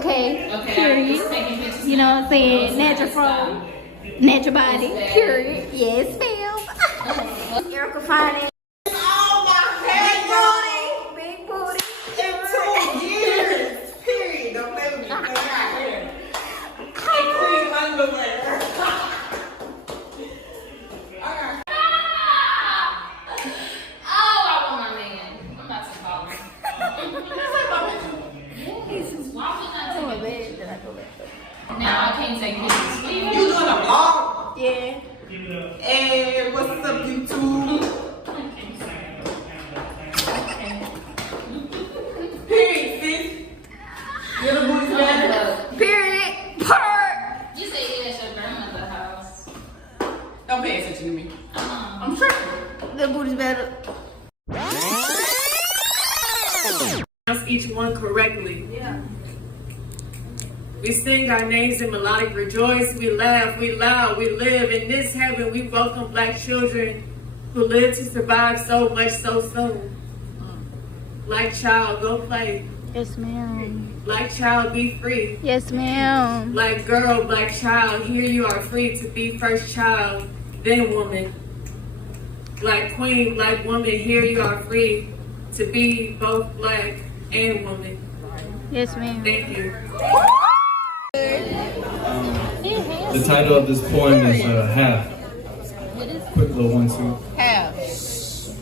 okay? Okay, Period. just taking pictures. You know what I'm saying? Natural flow, natural body, period. Yes, ma'am. Erica Finance. Oh my head, Big booty. in 2 years. Period. Don't play with me. Stay out here. And clean underwear. Oh, I want my man. I'm about to call him. Why would I take it? Now I can't take pictures. You doing a vlog? Yeah. Hey, what's up, YouTube? Period, sis. You're the booty better. Period. Per. You say you at your grandmother's house. Don't pay attention to me. I'm sure. The booty's better. Pronounce each one correctly. Yeah. We sing our names in melodic rejoice. We laugh, we loud, we live. In this heaven, we welcome black children who live to survive so much so soon. Black child, go play. Yes, ma'am. Black child, be free. Yes, ma'am. Black girl, black child, here you are free to be first child, then woman. Black queen, black woman, here you are free to be both black and woman. Yes, ma'am. Thank you. The title of this poem is Half. Quick little 1, 2. Half.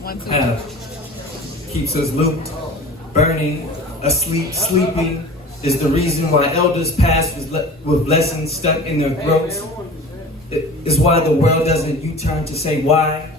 1, 2. Half. Keeps us looped, burning, asleep, sleeping, is the reason why elders pass with lessons stuck in their throats. It is why the world doesn't U-turn to say why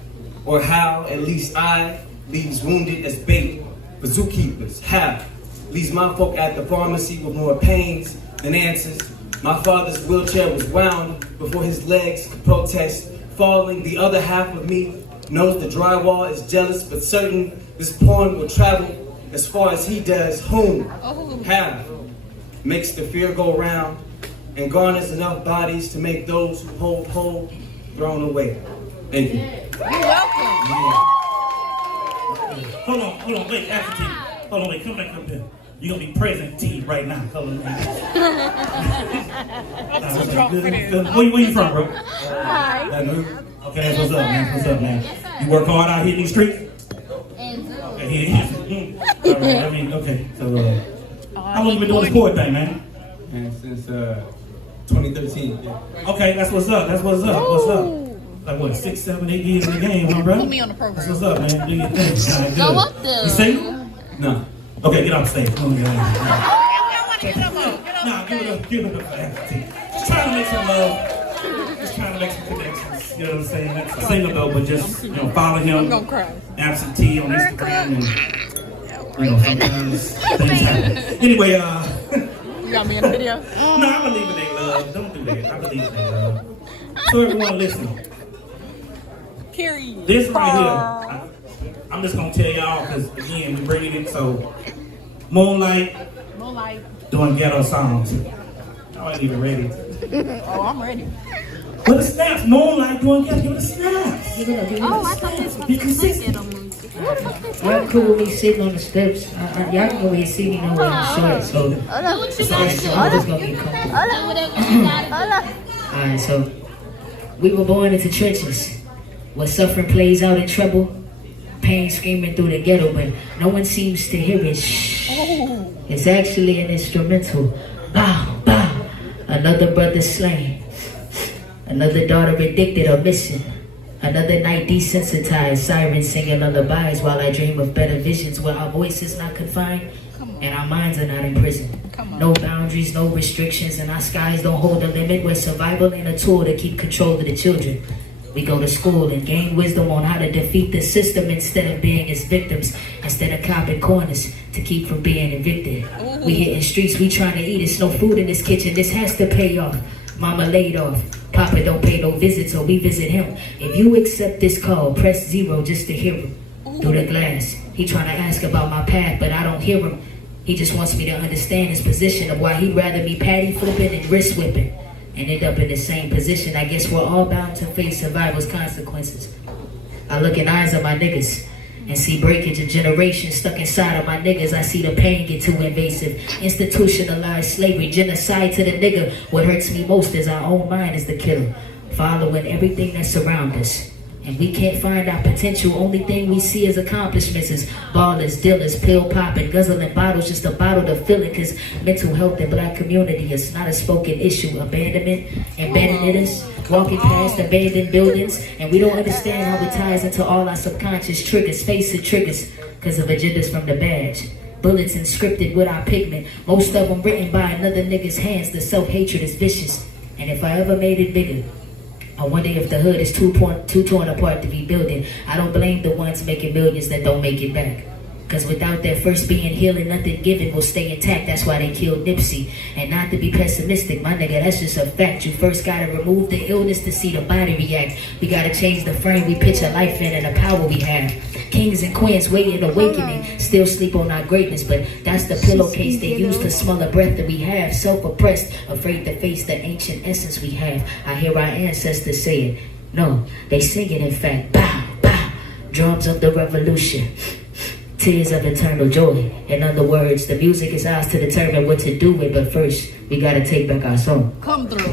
or how. At least I leaves wounded as bait for zookeepers. Half leaves my folk at the pharmacy with more pains than answers. My father's wheelchair was wound before his legs could protest falling. The other half of me knows the drywall is jealous but certain this poem will travel as far as he does. Whom? Half makes the fear go round and garners enough bodies to make those who hold whole thrown away. Thank you. You're welcome. Hold on, wait, after T. Hold on, wait, come back up here. You're gonna be present T right now. Hold on. I'm too drunk for this. Where you from, bro? Hi. Okay, that's what's up, man. What's up, man? You work hard out here in these streets? Okay, he is. All right, I mean, okay. So, how long you been doing this poet thing, man? And since 2013. Yeah. Okay, that's what's up. That's what's up. What's up? Like what, 6, 7, 8 years in the game, huh, bro? Put me on the program. That's what's up, man. Do your thing. Go up there. You single? No. Okay, get off stage. Come on, get out. I want to get them up. Nah, give it up for After. Just trying to make some love. Just trying to make some connections. You know what I'm saying? Not single though, but just, follow him. I'm going to cry. Absentee on Instagram and, sometimes things happen. Anyway, You got me in the video? no, I believe in they love. Don't do that. I believe in they love. So everyone listen. Period. This right here, I'm just gonna tell y'all because again we bringing it. So Moonlight doing ghetto songs. I ain't even ready. Oh, I'm ready. What the snaps? Moonlight doing ghetto. Give it a snaps. Oh, I thought this was Y'all cool with me sitting on the steps. Y'all can go ahead and see me nowhere in the short, so Do what you sorry, gotta so do. I'm just gonna be comfortable. Do whatever you gotta do. Alright, so we were born into trenches where suffering plays out in treble, pain screaming through the ghetto, but no one seems to hear it. Shh. It's actually an instrumental. Bow, bow. Another brother slain. Another daughter addicted or missing. Another night desensitized, sirens singing lullabies while I dream of better visions where our voice is not confined and our minds are not imprisoned. No boundaries, no restrictions, and our skies don't hold a limit where survival ain't a tool to keep control of the children. We go to school and gain wisdom on how to defeat the system instead of being its victims, instead of copping corners to keep from being evicted. We hitting streets, we trying to eat, it's no food in this kitchen, this has to pay off. Mama laid off, Papa don't pay no visits or we visit him. If you accept this call, press 0 just to hear him. Through the glass, he trying to ask about my path, but I don't hear him. He just wants me to understand his position of why he'd rather be patty flipping and wrist whipping and end up in the same position. I guess we're all bound to face survival's consequences. I look in eyes of my niggas and see breakage of generations stuck inside of my niggas. I see the pain get too invasive. Institutionalized slavery, genocide to the nigga. What hurts me most is our own mind is the killer, following everything that surrounds us. And we can't find our potential. Only thing we see as accomplishments is ballers, dealers, pill popping, guzzling bottles just to bottle the feeling. Cause mental health in black community is not a spoken issue. Abandonment, embedded in us, walking past abandoned buildings. And we don't understand how it ties into all our subconscious triggers, facing triggers, cause of agendas from the badge. Bullets inscripted with our pigment, most of them written by another nigga's hands. The self-hatred is vicious. And if I ever made it bigger, I wonder if the hood is too torn apart to be building. I don't blame the ones making millions that don't make it back. Cause without that first being healing, nothing given will stay intact. That's why they killed Nipsey. And not to be pessimistic, my nigga, that's just a fact. You first gotta remove the illness to see the body react. We gotta change the frame we picture life in and the power we have. Kings and queens waiting, awakening, still sleep on our greatness, but that's the pillowcase they use to smell the breath that we have. Self-oppressed, afraid to face the ancient essence we have. I hear our ancestors say it. No, they sing it in fact. Bow, bow, drums of the revolution. Tears of eternal joy. In other words, the music is ours to determine what to do with, but first, we gotta take back our song. Come through.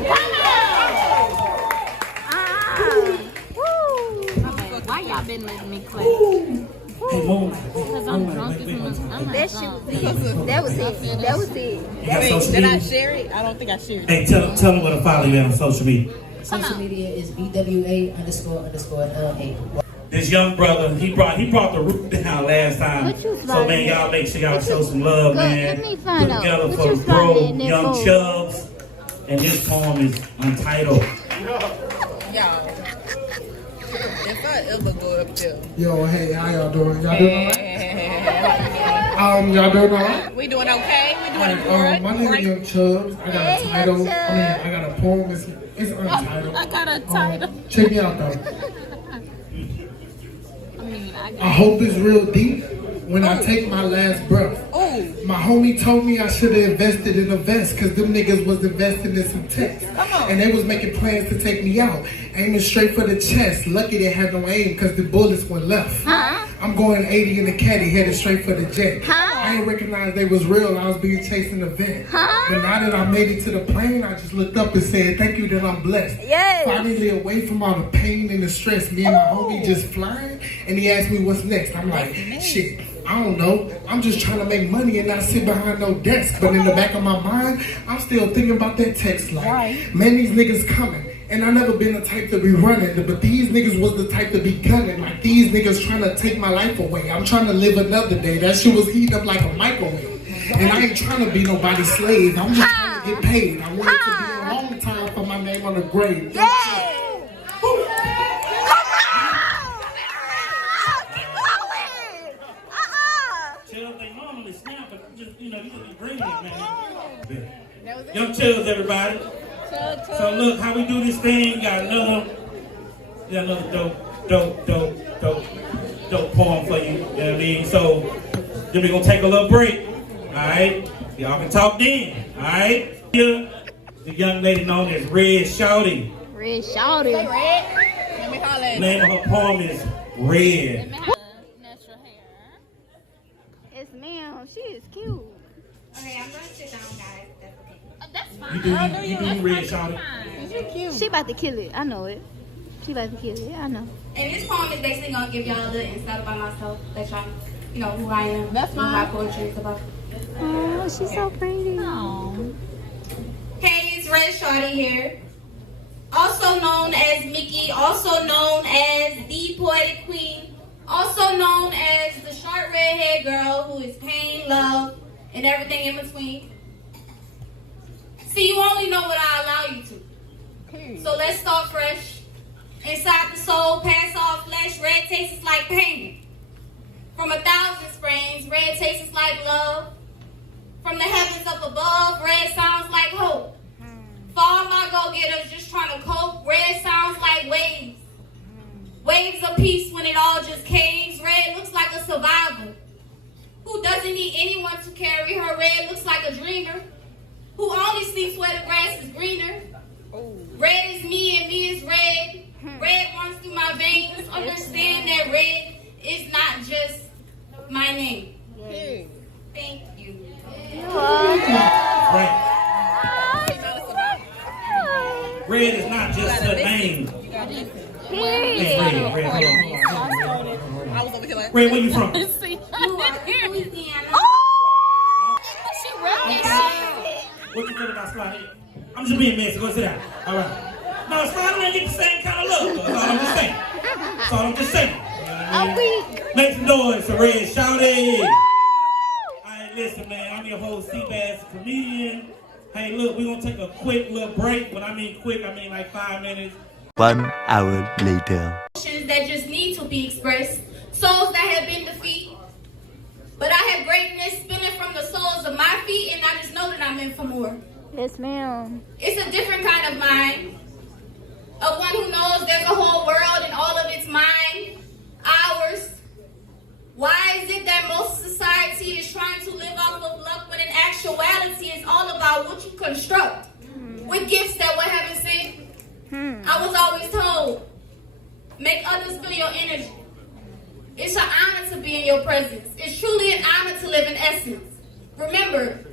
Why y'all been letting me clap? Hey, Mom. Because I'm drunk as I'm that shit. That was it. That was it. Wait, Did I share it? I don't think I shared it. Hey, tell them what to follow you on social media. Social media is BWA__LA. This young brother, he brought the roof down last time. What you So started? man, y'all make sure y'all show some love, Good, man. let me find Put out. together What for you the started bro, in there Young for? Chubbs. And this poem is untitled. Y'all, if I ever go up there. Yo, hey, how y'all doing? Y'all doing alright? Y'all doing alright? We doing okay? We doing good? My name is Young Chubbs. I got a Hey, title. Young I got a poem. It's untitled. I got a title. Check me out though. I hope it's real deep when I take my last breath. My homie told me I should have invested in a vest, cause them niggas was investing in some text. And they was making plans to take me out, aiming straight for the chest. Lucky they had no aim, cause the bullets went left. I'm going 80 in the caddy, headed straight for the jet. I didn't recognize they was real, I was being chased in the vent. But now that I made it to the plane, I just looked up and said, thank you that I'm blessed. Finally away from all the pain and the stress, me and my homie just flying, and he asked me what's next. I'm like, shit, I don't know. I'm just trying to make money and not sit behind no desk. But in the back of my mind, I'm still thinking about that text like, man, these niggas coming. And I never been the type to be running, but these niggas was the type to be gunning. Like these niggas trying to take my life away. I'm trying to live another day. That shit was heating up like a microwave. And I ain't trying to be nobody's slave. I'm just trying to get paid. I want it to be a long time for my name on the grave. Chubbs ain't normally snap, but just, you just be bringing it, man. Young Chubbs, everybody. So look, how we do this thing, got another dope poem for you, you know what I mean? So, then we gonna take a little break, alright? Y'all can talk then, alright? Here, the young lady known as Red Shawty. Red Shawty. Let me holler at The name of her poem is Red. Natural hair. Yes, ma'am. She is cute. Okay, I'm gonna sit down, guys. That's okay. That's fine. You do Red Shawty? She about to kill it. I know it. She about to kill it. I know. And this poem is basically gonna give y'all the insight about myself, that y'all, who I am. That's who fine. my poetry is about. Oh, she's so pretty. Hey, it's Red Shawty here. Also known as Mickey, also known as the Poetic Queen, also known as the short red-haired girl who is pain, love, and everything in between. See, you only know what I allow you to. So let's start fresh. Inside the soul, pass off flesh, red tastes like pain. From 1,000 springs, red tastes like love. From the heavens up above, red sounds like hope. For all my go-getters just trying to cope, red sounds like waves. Waves of peace when it all just caves. Red looks like a survivor who doesn't need anyone to carry her. Red looks like a dreamer who only sleeps where the grass is greener. Red is me and me is red. Red runs through my veins. Understand that red is not not just my name. Thank you. Red is not just her name. Hey, Red, hold on. Red, where you from? Louisiana. She read that What you think about Slide? I'm just being messy. Go sit down. All right. No, Slide ain't get the same kind of look. That's all I'm just saying. That's all I'm just saying. You know what I mean? Make some noise for Red. Shout it. All right, listen, man. I'm your host, Seabass, comedian. Hey, look, we're going to take a quick little break. When I mean quick, I mean like 5 minutes. 1 hour later. Emotions that just need to be expressed. Souls that have been defeated. But I have greatness spilling from the soles of my feet, and I just know that I'm meant for more. Yes, ma'am. It's a different kind of mind. Of one who knows there's a whole world and all of it's mine, ours. Why is it that most society is trying to live off of luck when in actuality it's all about what you construct with gifts that were heaven sent? I was always told, make others feel your energy. It's an honor to be in your presence. It's truly an honor to live in essence. Remember,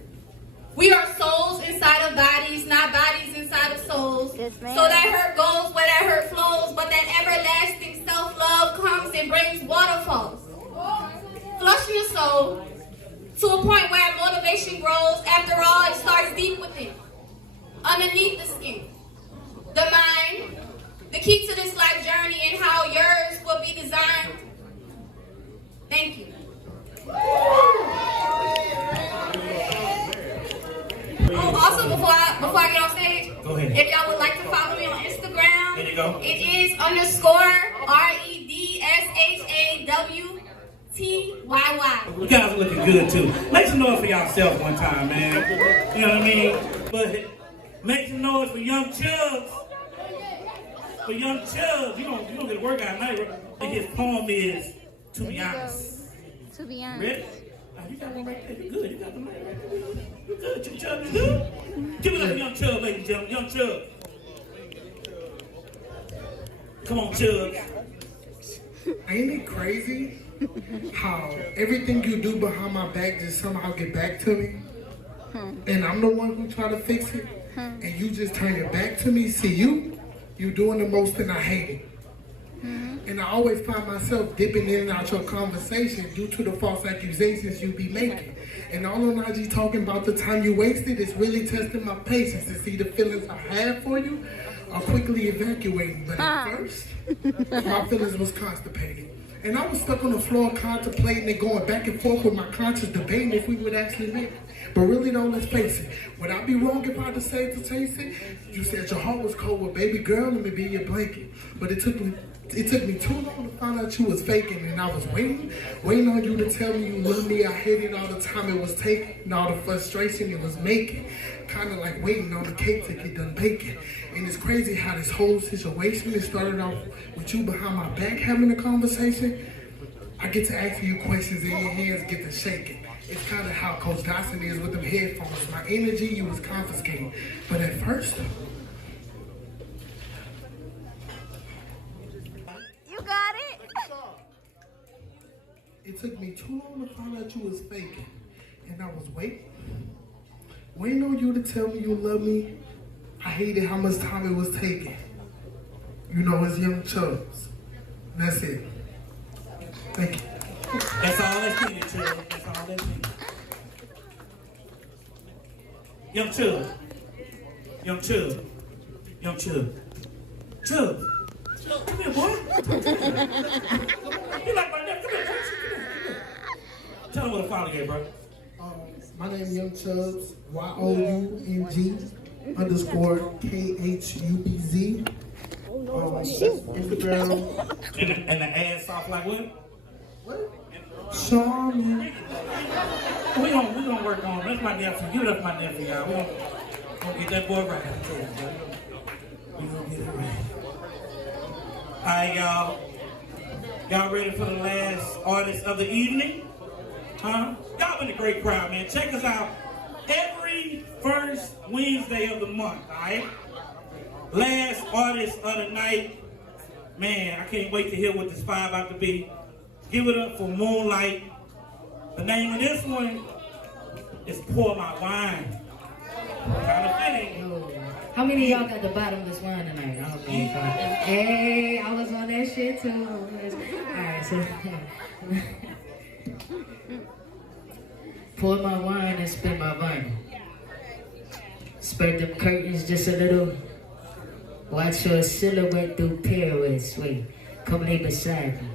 we are souls inside of bodies, not bodies inside of souls. Yes, ma'am. So that hurt goes where that hurt flows, but that everlasting self-love comes and brings waterfalls. Flush your soul to a point where motivation grows. After all, it starts deep within, underneath the skin. The mind, the key to this life journey and how yours will be designed. Thank you. Also, before I get on stage, Go ahead. if y'all would like to follow me on Instagram, There you go. it is _REDSHAWTYY. You guys are looking good too. Make some noise for yourself one time, man. You know what I mean? But make some noise for Young Chubbs. For Young Chubbs. You don't get a workout tonight. And his poem is, To Be Honest. To be honest. Ready? Oh, you got one right there. You good. You got the mic right there. You good. You Chubbs, you good? Give it up for Young Chubbs, ladies and gentlemen. Young Chubbs. Come on, Chubbs. Ain't it crazy how everything you do behind my back just somehow get back to me? And I'm the one who try to fix it, and you just turn your back to me? See, you doing the most and I hate it. And I always find myself dipping in and out your conversation due to the false accusations you be making. And all on IG talking about the time you wasted is really testing my patience to see the feelings I have for you are quickly evacuating. But at first, my feelings was constipated. And I was stuck on the floor contemplating and going back and forth with my conscience, debating if we would actually make it. But really though, let's face it, would I be wrong if I decided to taste it? You said your heart was cold, well baby girl, let me be your blanket. But it took me too long to find out you was faking, and I was waiting on you to tell me you loved me. I hated all the time it was taking and all the frustration it was making. Kind of like waiting on the cake to get done baking. And it's crazy how this whole situation, it started off with you behind my back having a conversation. I get to ask you questions and your hands get to shaking. It's kind of how Coach Dawson is with them headphones. My energy you was confiscating. But at first, You got it. it took me too long to find out you was faking. And I was waiting on you to tell me you love me. I hated how much time it was taking. You know, it's Young Chubbs. That's it. Thank you. That's all that's needed, Chubbs. That's all that's needed. Young Chubbs. Young Chubbs. Young Chubbs. Chubbs. Come here, boy. You like my neck? Come here, boy. Come here. Tell them what to follow you, bro. My name is Young Chubbs, YOUNG_KHUBZ. Instagram. And the ass off like what? Charmin. We gonna work on. That's my nephew. You that's my nephew, y'all. We gonna get that boy right. We gonna get it right. All right, y'all. Y'all ready for the last artist of the evening? Huh? Y'all been a great crowd, man. Check us out every first Wednesday of the month, all right? Last artist of the night. Man, I can't wait to hear what this 5 about to be. Give it up for Moonlight. The name of this one is Pour My Wine. Kind of fitting. How many of y'all got the bottomless wine tonight? I don't know if I... Hey, I was on that shit too. Alright, so... Pour my wine and spin my vine. Spread them curtains just a little. Watch your silhouette through pirouettes. Wait, come lay beside me.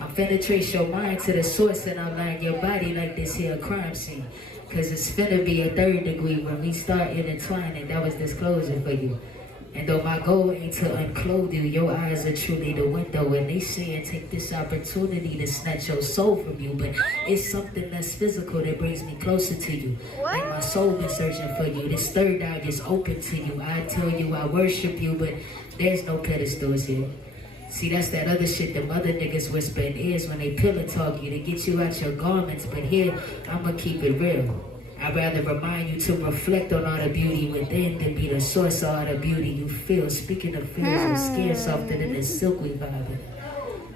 I'm finna trace your mind to the source and outline your body like this here crime scene. Cause it's finna be a 3rd degree when we start intertwining. That was disclosure for you. And though my goal ain't to unclothe you, your eyes are truly the window. And they saying take this opportunity to snatch your soul from you. But it's something that's physical that brings me closer to you. Like my soul been searching for you. This 3rd eye is open to you. I tell you I worship you, but there's no pedestals here. See, that's that other shit the mother niggas whisper in ears when they pillow talk you to get you out your garments. But here, I'ma keep it real. I'd rather remind you to reflect on all the beauty within than be the source of all the beauty you feel. Speaking of feels, your skin softer than the silk we vibing.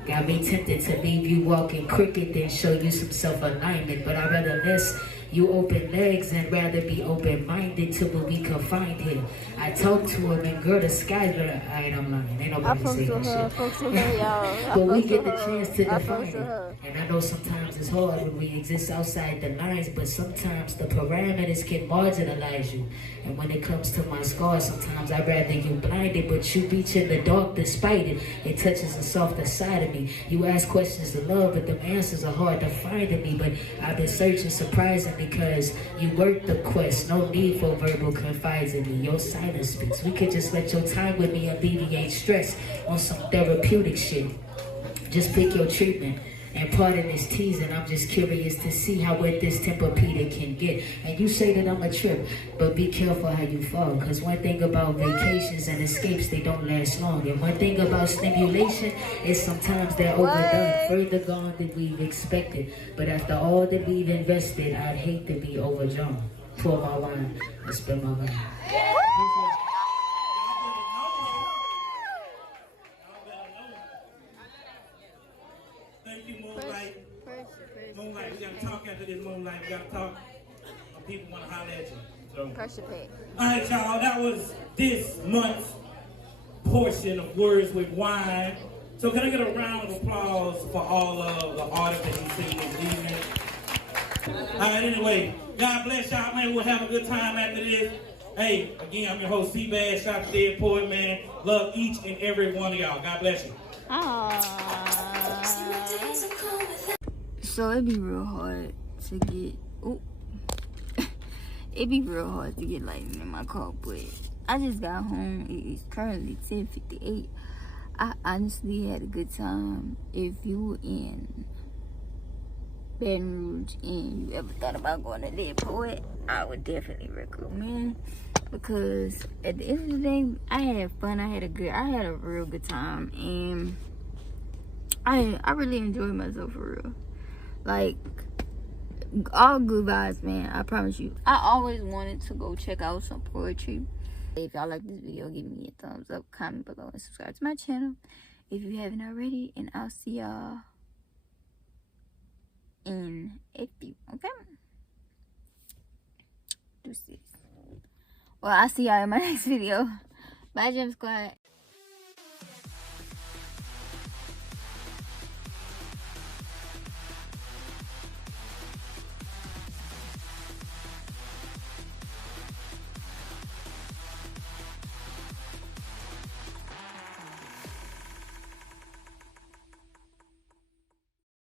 Got me tempted to leave you walking crooked than show you some self-alignment. But I'd rather miss you open legs and rather be open-minded to what we confined here. I talked to him and girl, the sky's better. I'm lying. Ain't nobody saying that shit. But we get the chance to define it. And I know sometimes it's hard when we exist outside the lines, but sometimes the parameters can marginalize you. And when it comes to my scars, sometimes I'd rather you blinded, but you reach in the dark despite it. It touches the softer side of me. You ask questions of love, but the answers are hard to find in me. But I've been searching surprisingly because you work the quest. No need for verbal confides in me. Your silence speaks. We could just let your time with me alleviate stress on some therapeutic shit. Just pick your treatment. And part of this teasing, I'm just curious to see how wet this Tempur-Pedic can get. And you say that I'm a trip, but be careful how you fall. Cause one thing about vacations and escapes, they don't last long. And one thing about stimulation is sometimes they're overdone, further gone than we've expected. But after all that we've invested, I'd hate to be overdrawn. Pour my wine and spill my wine. Thank you, Moonlight. Moonlight, we gotta talk after this, Moonlight. We gotta talk. People wanna holler at you. So. Alright, y'all, that was this month's portion of Words with Wine. So can I get a round of applause for all of the artists that you see this evening? Alright, anyway, God bless y'all, man. We'll have a good time after this. Hey, again, I'm your host, Seabass. Shout out to Dead Poet, man. Love each and every one of y'all. God bless you. So it'd be real hard to get, it'd be real hard to get lighting in my car, but I just got home. It's currently 10:58. I honestly had a good time. If you in Baton Rouge and you ever thought about going to Dead Poet, I would definitely recommend, because at the end of the day, I had fun. I had a real good time, and I really enjoyed myself for real. Like, all good vibes, man. I promise you. I always wanted to go check out some poetry. If y'all like this video, give me a thumbs up, comment below, and subscribe to my channel if you haven't already. And I'll see y'all in a few, okay? Deuces. Well, I'll see y'all in my next video. Bye, Gem Squad.